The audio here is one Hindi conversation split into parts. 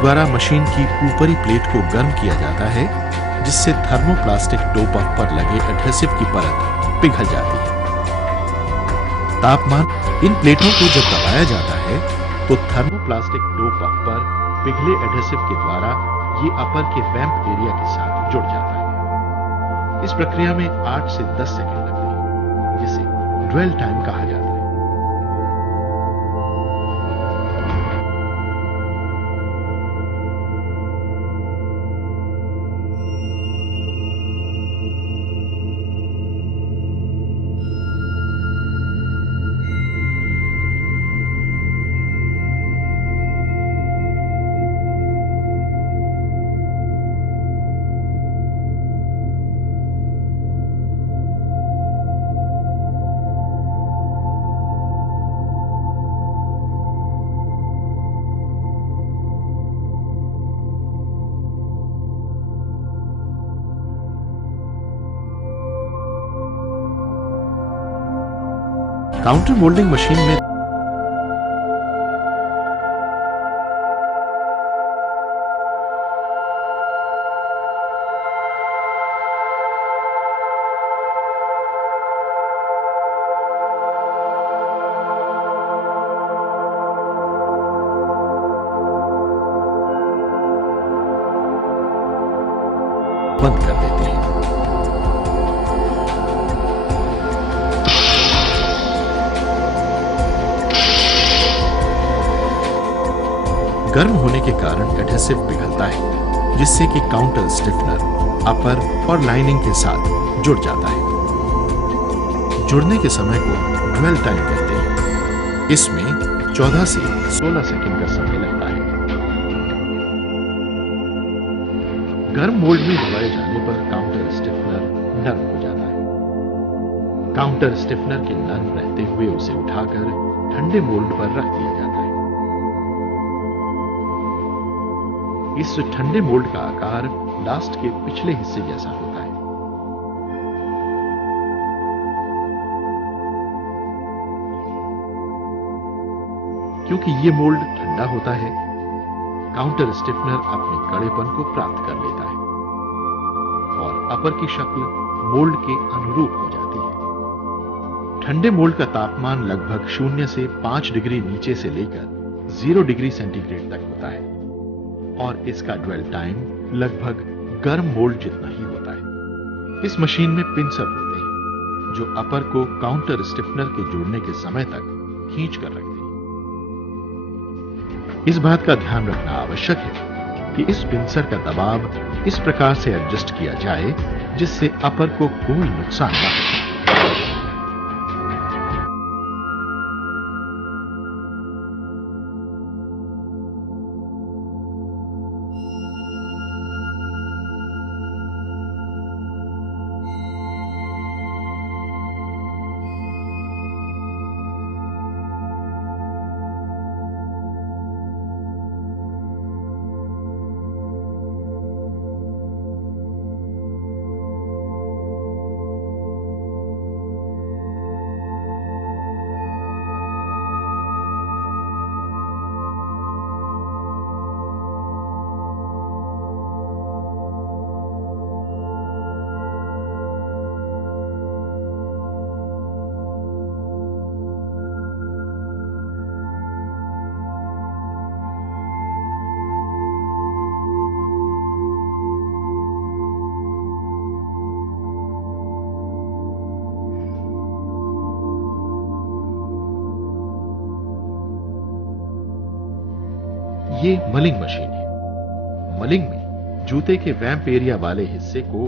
द्वारा मशीन की ऊपरी प्लेट को गर्म किया जाता है, जिससे थर्मोप्लास्टिक टो पफ पर लगे एडहेसिव की परत पिघल जाती है। तापमान इन प्लेटों को जब दबाया जाता है तो थर्मोप्लास्टिक टो पफ पर पिघले एडहेसिव के द्वारा ये अपर के वैम्प एरिया के साथ जुड़ जाता है। इस प्रक्रिया में 8 से 10 सेकंड लगते हैं, जिसे ड्वेल टाइम कहा जाता है। काउंटर मोल्डिंग मशीन में बंद कर देते हैं। गर्म होने के कारण एडहेसिव पिघलता है, जिससे कि काउंटर स्टिफनर अपर और लाइनिंग के साथ जुड़ जाता है। जुड़ने के समय को ड्वेल टाइम कहते हैं। इसमें 14 से 16 सेकंड का समय लगता है। गर्म मोल्ड में दबाए जाने पर काउंटर स्टिफनर नरम हो जाता है। काउंटर स्टिफनर के नरम रहते हुए उसे उठाकर ठंडे मोल्ड पर रख दिया जाता है। इस ठंडे मोल्ड का आकार लास्ट के पिछले हिस्से जैसा होता है। क्योंकि ये मोल्ड ठंडा होता है, काउंटर स्टिफनर अपने कड़ेपन को प्राप्त कर लेता है और अपर की शक्ल मोल्ड के अनुरूप हो जाती है। ठंडे मोल्ड का तापमान लगभग 0 से 5 डिग्री नीचे से लेकर 0 डिग्री सेंटीग्रेड तक होता है और इसका ड्वेल टाइम लगभग गर्म मोल्ड जितना ही होता है। इस मशीन में पिंसर होते हैं जो अपर को काउंटर स्टिफनर के जोड़ने के समय तक खींच कर रखते हैं। इस बात का ध्यान रखना आवश्यक है कि इस पिंसर का दबाव इस प्रकार से एडजस्ट किया जाए जिससे अपर को कोई नुकसान न हो। ये मलिंग मशीन है। मलिंग में जूते के वैम्प एरिया वाले हिस्से को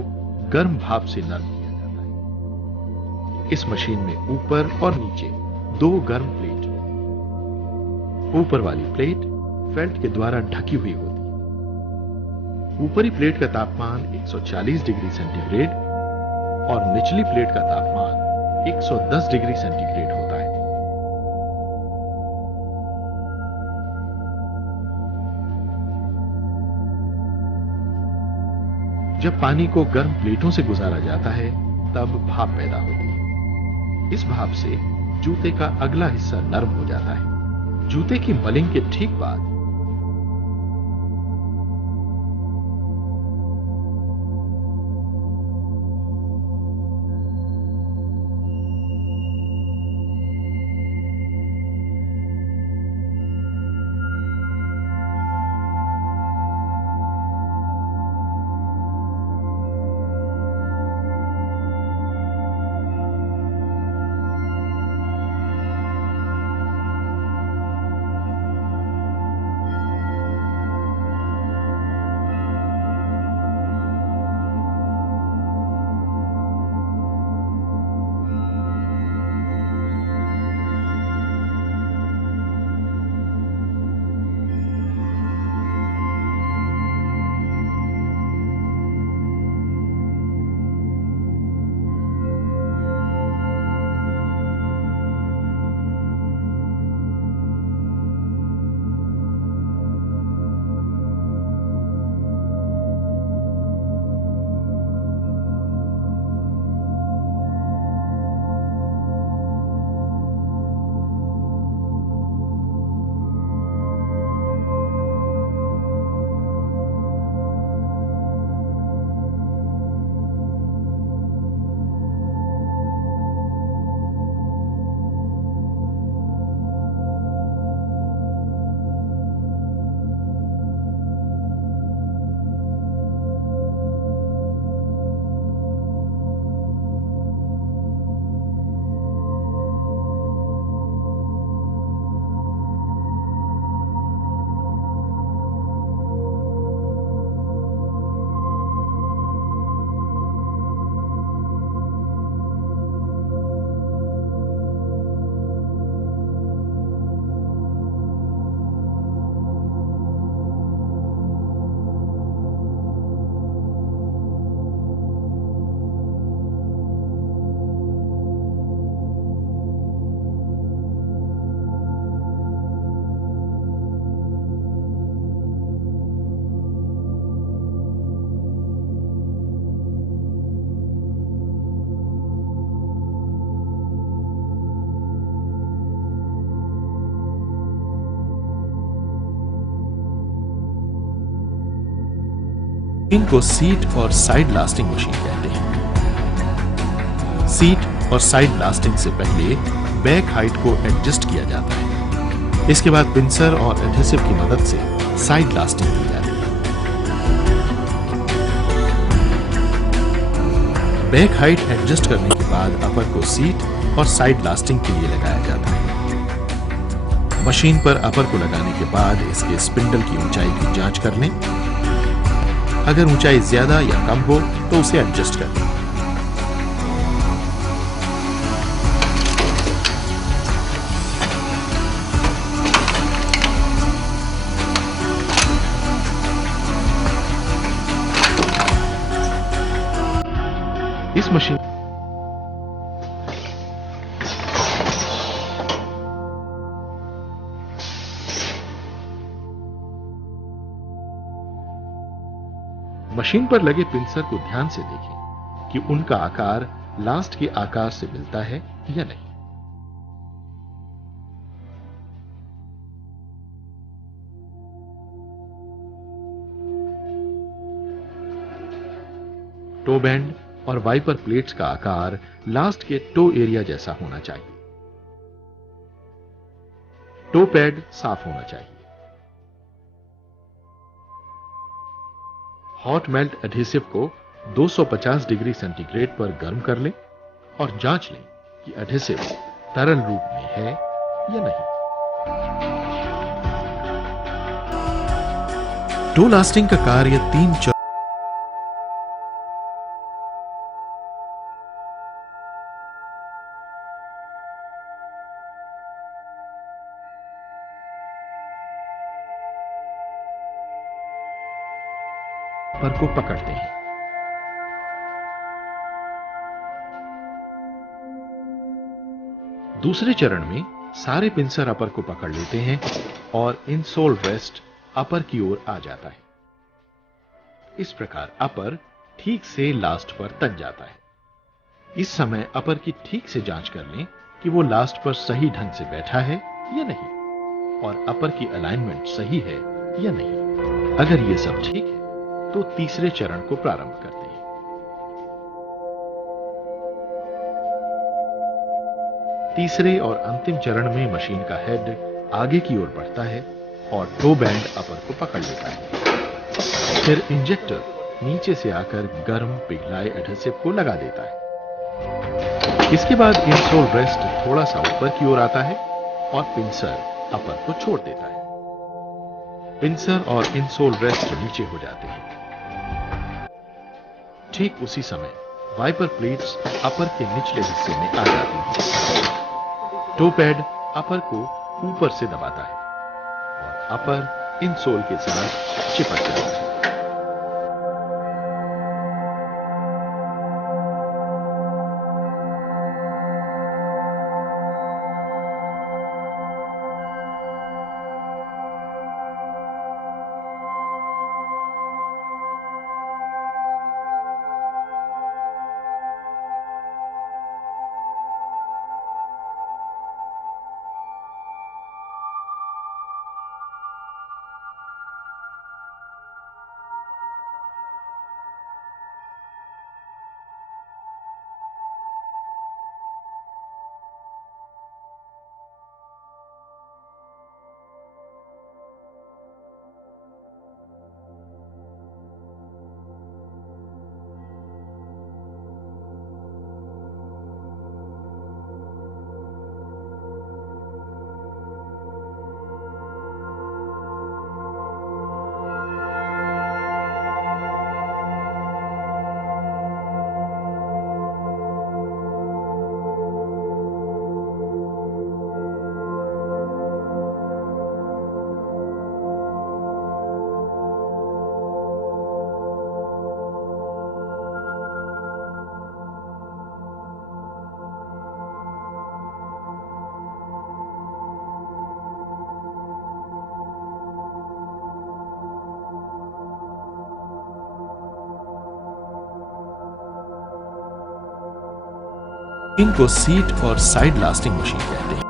गर्म भाप से नरम किया जाता है। इस मशीन में ऊपर और नीचे 2 गर्म प्लेट, ऊपर वाली प्लेट फेल्ट के द्वारा ढकी हुई होती है। ऊपरी प्लेट का तापमान 140 डिग्री सेंटीग्रेड और निचली प्लेट का तापमान 110 डिग्री सेंटीग्रेड होता है। जब पानी को गर्म प्लेटों से गुजारा जाता है तब भाप पैदा होती है। इस भाप से जूते का अगला हिस्सा नरम हो जाता है। जूते की मलिंग के ठीक बाद इनको सीट और साइड लास्टिंग मशीन कहते हैं। सीट और साइड लास्टिंग से पहले बैक हाइट को एडजस्ट किया जाता है। इसके बाद पिंसर और एडहेसिव की मदद से साइड लास्टिंग की जाती है। बैक हाइट एडजस्ट करने के बाद अपर को सीट और साइड लास्टिंग के लिए लगाया जाता है। मशीन पर अपर को लगाने के बाद इसके स्पिंडल की ऊंचाई की जांच कर लें। अगर ऊंचाई ज्यादा या कम हो तो उसे एडजस्ट कर लें। इस मशीन मशीन पर लगे पिंसर को ध्यान से देखें कि उनका आकार लास्ट के आकार से मिलता है या नहीं। टो बैंड और वाइपर प्लेट्स का आकार लास्ट के टो एरिया जैसा होना चाहिए। टो पैड साफ होना चाहिए। हॉट मेल्ट एडहेसिव को 250 डिग्री सेंटीग्रेड पर गर्म कर लें और जांच लें कि एडहेसिव तरल रूप में है या नहीं। टो लास्टिंग का कार्य 3 चरण पर को पकड़ते हैं। दूसरे चरण में सारे पिंसर अपर को पकड़ लेते हैं और इनसोल रेस्ट अपर की ओर आ जाता है। इस प्रकार अपर ठीक से लास्ट पर तक जाता है। इस समय अपर की ठीक से जांच कर लें कि वो लास्ट पर सही ढंग से बैठा है या नहीं और अपर की अलाइनमेंट सही है या नहीं। अगर ये सब ठीक है तो तीसरे चरण को प्रारंभ करते हैं। तीसरे और अंतिम चरण में मशीन का हेड आगे की ओर बढ़ता है और टो बैंड अपर को पकड़ लेता है। फिर इंजेक्टर नीचे से आकर गर्म पिघलाए एडहेसिव को लगा देता है। इसके बाद इनसोल रेस्ट थोड़ा सा ऊपर की ओर आता है और पिंसर अपर को छोड़ देता है। पिंसर और इनसोल रेस्ट नीचे हो जाते हैं। ठीक उसी समय वाइपर प्लेट्स अपर के निचले हिस्से में आ जाती हैं। टो पैड अपर को ऊपर से दबाता है और अपर इनसोल के साथ चिपक जाता है। इनको सीट और साइड लास्टिंग मशीन कहते हैं।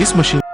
इस मशीन